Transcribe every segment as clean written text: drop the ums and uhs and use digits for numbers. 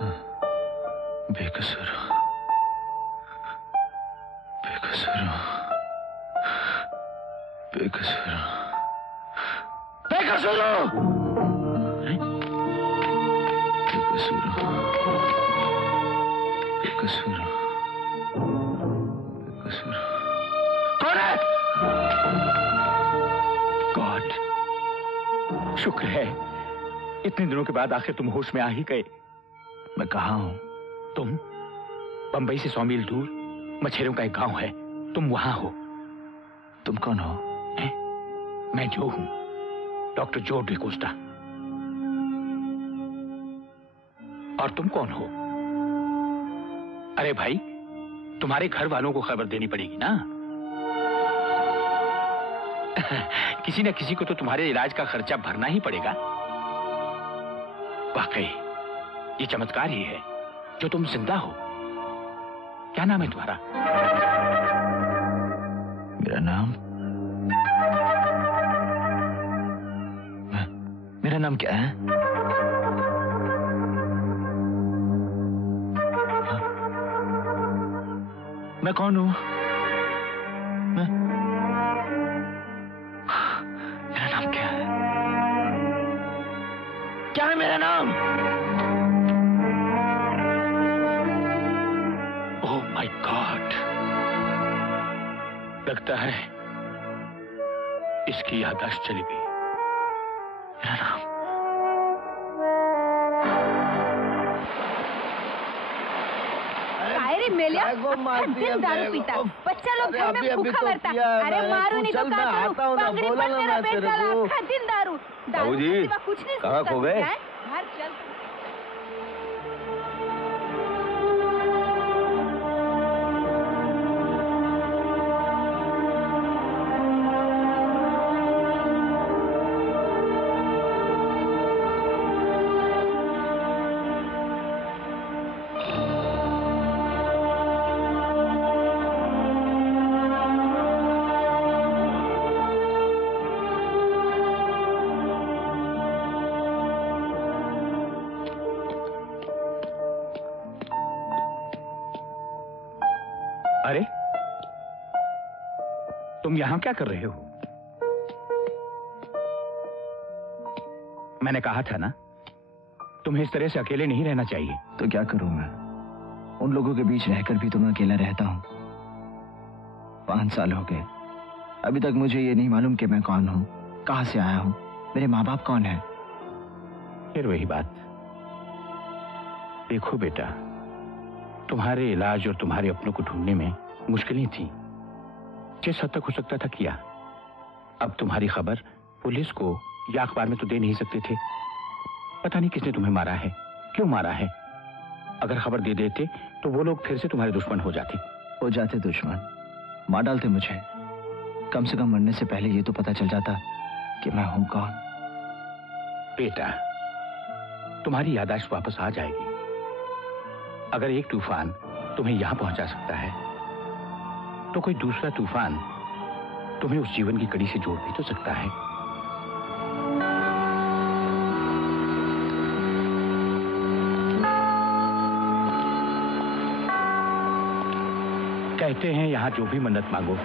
बेकसूर बेकसूर बेकसूर बेकसूर बेकसूर बेकसूर बेकसूर कौन है? गॉड, शुक्र है इतने दिनों के बाद आखिर तुम होश में आ ही गए। मैं कहाँ हूं? तुम बंबई से 100 मील दूर मछेरों का एक गांव है, तुम वहां हो। तुम कौन हो? मैं जो हूं, डॉक्टर जो डिकोस्टा। और तुम कौन हो? अरे भाई, तुम्हारे घर वालों को खबर देनी पड़ेगी ना। किसी न किसी को तो तुम्हारे इलाज का खर्चा भरना ही पड़ेगा। वाकई ये चमत्कार ही है जो तुम जिंदा हो। क्या नाम है तुम्हारा? मेरा नाम मेरा नाम क्या है? मैं कौन हूं? मेरा नाम क्या है? क्या है मेरा नाम? ओह माय गॉड, लगता है इसकी याददाश्त चली गई। मेरा नाम दिन दारू पीता, बच्चा लोग घर में भूखा मरता। अरे मारो नहीं तो क्या करूं? पगड़ी पर मेरा पेट काला, आखा दिन दारू के सिवा कुछ नहीं कहाँ खो गए? घर चल। अरे तुम यहां क्या कर रहे हो? मैंने कहा था ना, तुम्हें इस तरह से अकेले नहीं रहना चाहिए। तो क्या करूं मैं? उन लोगों के बीच रहकर भी तो मैं अकेला रहता हूं। 5 साल हो गए, अभी तक मुझे ये नहीं मालूम कि मैं कौन हूं, कहां से आया हूं, मेरे माँ बाप कौन है। फिर वही बात। देखो बेटा, तुम्हारे इलाज और तुम्हारे अपनों को ढूंढने में मुश्किलें थी, जिस हद तक हो सकता था किया। अब तुम्हारी खबर पुलिस को या अखबार में तो दे नहीं सकते थे। पता नहीं किसने तुम्हें मारा है, क्यों मारा है। अगर खबर दे देते तो वो लोग फिर से तुम्हारे दुश्मन हो जाते दुश्मन, मार डालते मुझे। कम से कम मरने से पहले ये तो पता चल जाता कि मैं हूं कौन। बेटा, तुम्हारी याददाश्त वापस आ जाएगी। अगर एक तूफान तुम्हें यहां पहुंचा सकता है, तो कोई दूसरा तूफान तुम्हें उस जीवन की कड़ी से जोड़ भी तो सकता है। कहते हैं यहां जो भी मन्नत मांगो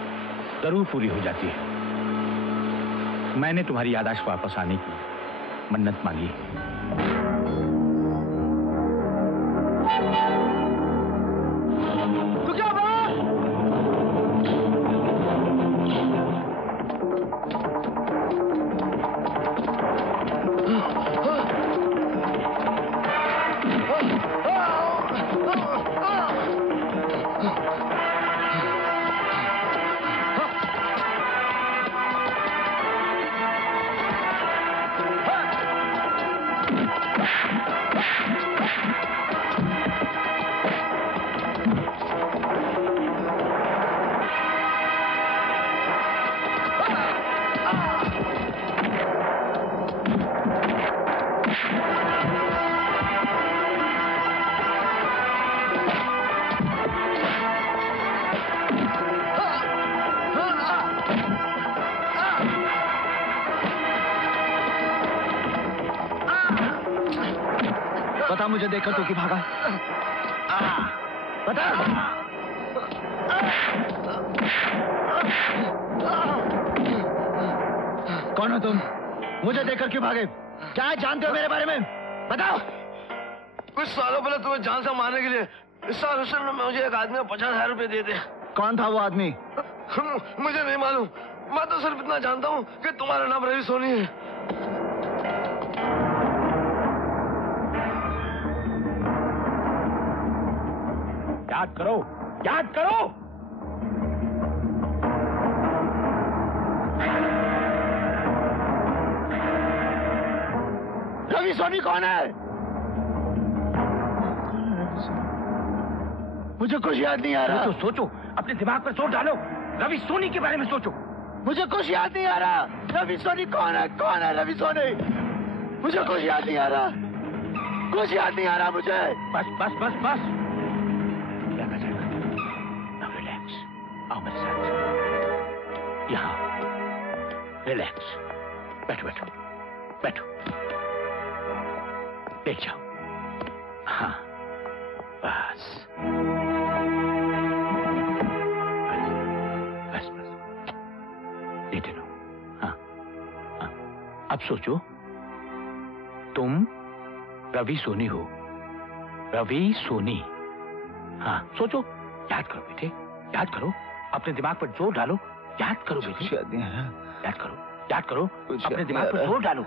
जरूर पूरी हो जाती है। मैंने तुम्हारी याददाश्त वापस आने की मन्नत मांगी है। मुझे देखकर तू क्यों भागा? बता। कौन हो तुम? मुझे देखकर क्यों भागे? क्या जानते हो मेरे बारे में? बताओ। कुछ सालों पहले तुम्हें जान से मारने के लिए इस साल हुसैन ने मुझे एक आदमी को 50,000 रुपए दे दे। कौन था वो आदमी? मुझे नहीं मालूम। मैं तो सिर्फ इतना जानता हूँ कि तुम्हारा नाम रवि सोनी है। याद करो, याद करो। रवि सोनी कौन है? मुझे कुछ याद नहीं आ रहा। तो सोचो, अपने दिमाग पर जोर डालो। रवि सोनी के बारे में सोचो। मुझे कुछ याद नहीं आ रहा। रवि सोनी कौन है? कौन है रवि सोनी? मुझे कुछ याद नहीं आ रहा। कुछ याद नहीं आ रहा मुझे। बस बस बस बस। क्या कर जाएगा? Now relax. आओ मेरे साथ। यहाँ रिलैक्स। बैठो बैठो बैठो। देख जाओ। हाँ बस बस बस। लेटे रहो। हाँ हाँ। अब सोचो, तुम रवि सोनी हो। रवि सोनी। हाँ सोचो, याद करो बेटे, याद करो। अपने दिमाग पर जोर डालो। याद करो बेटे, याद नहीं आ रहा। याद करो, याद करो। अपने दिमाग पर जोर डालो।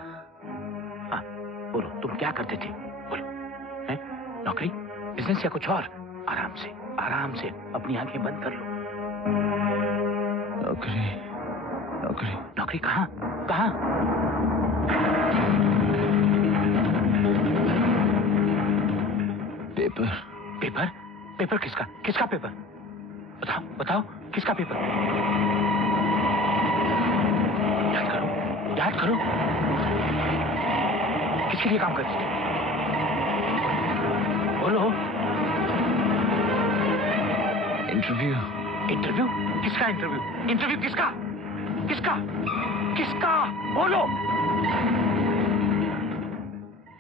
हाँ बोलो, तुम क्या करते थे? बोलो। हैं? नौकरी, बिजनेस या कुछ और? आराम से, आराम से अपनी आंखें बंद कर लो। नौकरी, नौकरी। नौकरी कहाँ? कहाँ? पेपर। पेपर? पेपर किसका? किसका पेपर? बताओ बताओ, किसका पेपर? याद करो, याद करो। किसके लिए काम करते थे? बोलो। इंटरव्यू। इंटरव्यू? किसका इंटरव्यू? इंटरव्यू किसका? किसका? किसका? बोलो।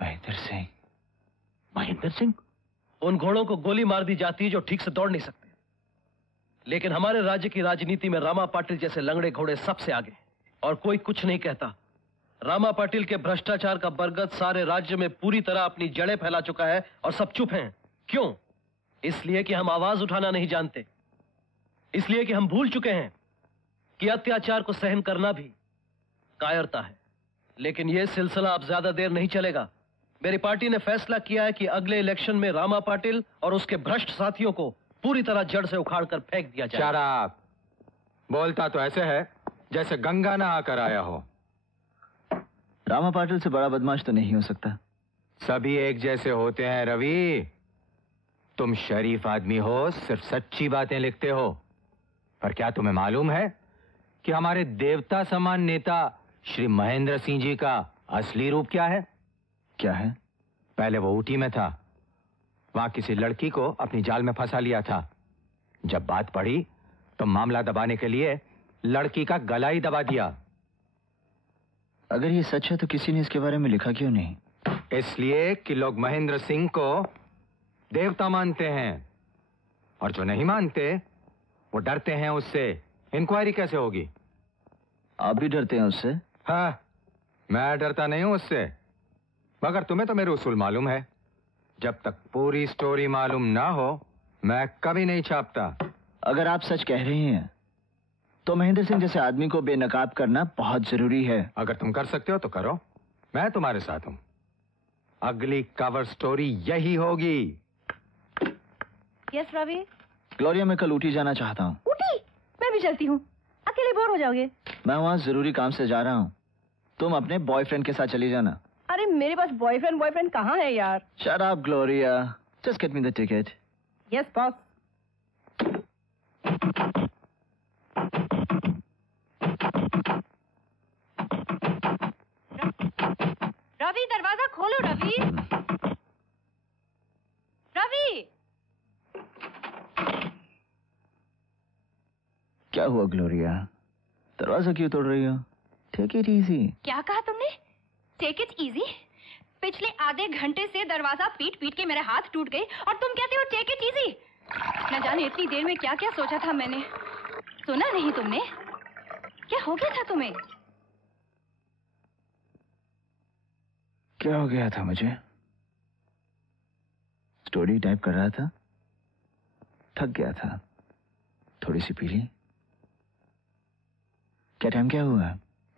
महेंद्र सिंह। महेंद्र सिंह? उन घोड़ों को गोली मार दी जाती है जो ठीक से दौड़ नहीं सकते, लेकिन हमारे राज्य की राजनीति में रामा पाटिल जैसे लंगड़े घोड़े सबसे आगे, और कोई कुछ नहीं कहता। रामा पाटिल के भ्रष्टाचार का बरगद सारे राज्य में पूरी तरह अपनी जड़ें फैला चुका है और सब चुप हैं। क्यों? इसलिए कि हम आवाज उठाना नहीं जानते। इसलिए कि हम भूल चुके हैं कि अत्याचार को सहन करना भी कायरता है। लेकिन यह सिलसिला अब ज्यादा देर नहीं चलेगा। मेरी पार्टी ने फैसला किया है कि अगले इलेक्शन में रामा पाटिल और उसके भ्रष्ट साथियों को पूरी तरह जड़ से उखाड़कर फेंक दिया जाए। शराब बोलता तो ऐसे है जैसे गंगा ना आकर आया हो। रामा पाटिल से बड़ा बदमाश तो नहीं हो सकता। सभी एक जैसे होते हैं रवि। तुम शरीफ आदमी हो, सिर्फ सच्ची बातें लिखते हो। पर क्या तुम्हें मालूम है कि हमारे देवता समान नेता श्री महेंद्र सिंह जी का असली रूप क्या है? क्या है? पहले वो ऊटी में था, वहां किसी लड़की को अपनी जाल में फंसा लिया था। जब बात पड़ी तो मामला दबाने के लिए लड़की का गला ही दबा दिया। अगर ये सच है तो किसी ने इसके बारे में लिखा क्यों नहीं? इसलिए कि लोग महेंद्र सिंह को देवता मानते हैं, और जो नहीं मानते वो डरते हैं उससे। इंक्वायरी कैसे होगी? आप भी डरते हैं उससे? हाँ, मैं डरता नहीं हूं उससे, मगर तुम्हें तो मेरे उसूल मालूम है। जब तक पूरी स्टोरी मालूम ना हो मैं कभी नहीं छापता। अगर आप सच कह रहे हैं तो महेंद्र सिंह जैसे आदमी को बेनकाब करना बहुत जरूरी है। अगर तुम कर सकते हो तो करो, मैं तुम्हारे साथ हूं। अगली कवर स्टोरी यही होगी। यस रवि। ग्लोरिया, मैं कल ऊटी जाना चाहता हूँ। ऊटी? मैं भी चलती हूँ। अकेले बोर हो जाओगे। मैं वहाँ जरूरी काम से जा रहा हूँ। तुम अपने बॉयफ्रेंड के साथ चली जाना। अरे मेरे पास बॉयफ्रेंड कहाँ है यार? Shut up, Gloria. Just get me the ticket. Yes, boss. Ravi, दरवाजा खोलो रवि। रवि! क्या हुआ ग्लोरिया? दरवाजा क्यों तोड़ रही हो? Take it easy. क्या कहा तुमने? Take it easy? पिछले आधे घंटे से दरवाजा पीट पीट के मेरे हाथ टूट गए और तुम कहते हो टेक इट इजी। न जाने इतनी देर में क्या क्या सोचा था मैंने। सुना नहीं तुमने? क्या हो गया था तुम्हें? क्या हो गया था मुझे? स्टोरी टाइप कर रहा था, थक गया था, थोड़ी सी पी ली। क्या टाइम क्या हुआ?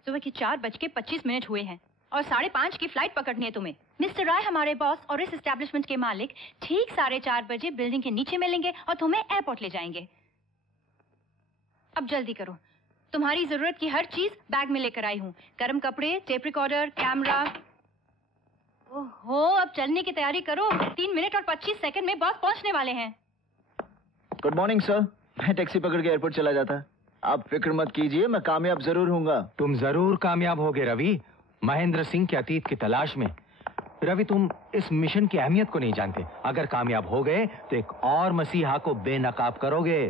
सुबह के 4:25 हुए हैं और 5:30 की फ्लाइट पकड़नी है तुम्हें। मिस्टर राय हमारे बॉस और इस एस्टेब्लिशमेंट के मालिक ठीक 4:30 बजे बिल्डिंग के नीचे मिलेंगे और तुम्हें एयरपोर्ट ले जाएंगे। अब जल्दी करो, तुम्हारी जरूरत की हर चीज बैग में लेकर आई हूँ। गर्म कपड़े, टेप रिकॉर्डर, कैमरा। ओहो, अब चलने की तैयारी करो। 3 मिनट और 25 सेकंड में बॉस पहुंचने वाले हैं। Good morning sir. मैं टैक्सी पकड़ के एयरपोर्ट चला जाता। आप फिक्र मत कीजिए, मैं कामयाब जरूर होऊंगा। तुम जरूर कामयाब होगे रवि, महेंद्र सिंह के अतीत की तलाश में। रवि, तुम इस मिशन की अहमियत को नहीं जानते। अगर कामयाब हो गए तो एक और मसीहा को बेनकाब करोगे।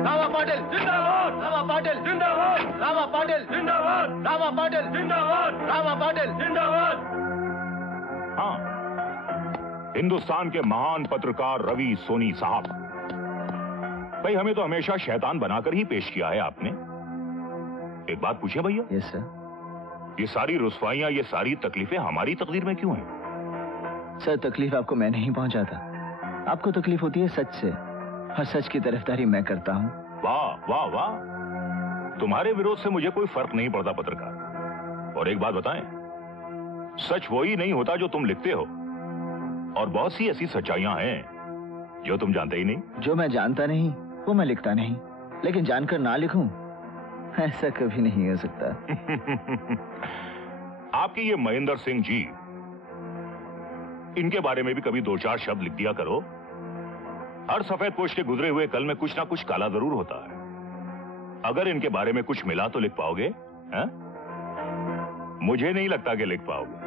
रामा पाटिल जिंदाबाद, रामा पाटिल जिंदाबाद, रामा पाटिल जिंदाबाद, रामा पाटिल जिंदाबाद, रामा पाटिल जिंदाबाद। हाँ, हिंदुस्तान के महान पत्रकार रवि सोनी साहब, भाई हमें तो हमेशा शैतान बनाकर ही पेश किया है आपने। एक बात पूछे भैया? Yes sir. ये सारी रुस्वाइयां, ये सारी तकलीफें हमारी तकदीर में क्यों हैं? सर, तकलीफ आपको मैं नहीं पहुंचाता, आपको तकलीफ होती है सच से, और सच की तरफदारी मैं करता हूँ। वाह वाह वाह, तुम्हारे विरोध से मुझे कोई फर्क नहीं पड़ता पत्रकार। और एक बात बताएं, सच वही नहीं होता जो तुम लिखते हो, और बहुत सी ऐसी सच्चाइयां हैं जो तुम जानते ही नहीं। जो मैं जानता नहीं वो मैं लिखता नहीं, लेकिन जानकर ना लिखूं ऐसा कभी नहीं हो सकता। आपके ये महेंद्र सिंह जी, इनके बारे में भी कभी 2-4 शब्द लिख दिया करो। हर सफेद पोश के गुजरे हुए कल में कुछ ना कुछ काला जरूर होता है। अगर इनके बारे में कुछ मिला तो लिख पाओगे? हैं? मुझे नहीं लगता कि लिख पाओगे।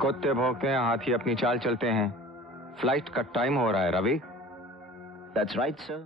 कुत्ते भौंकते हैं, हाथी अपनी चाल चलते हैं। फ्लाइट का टाइम हो रहा है रवि। That's right, sir.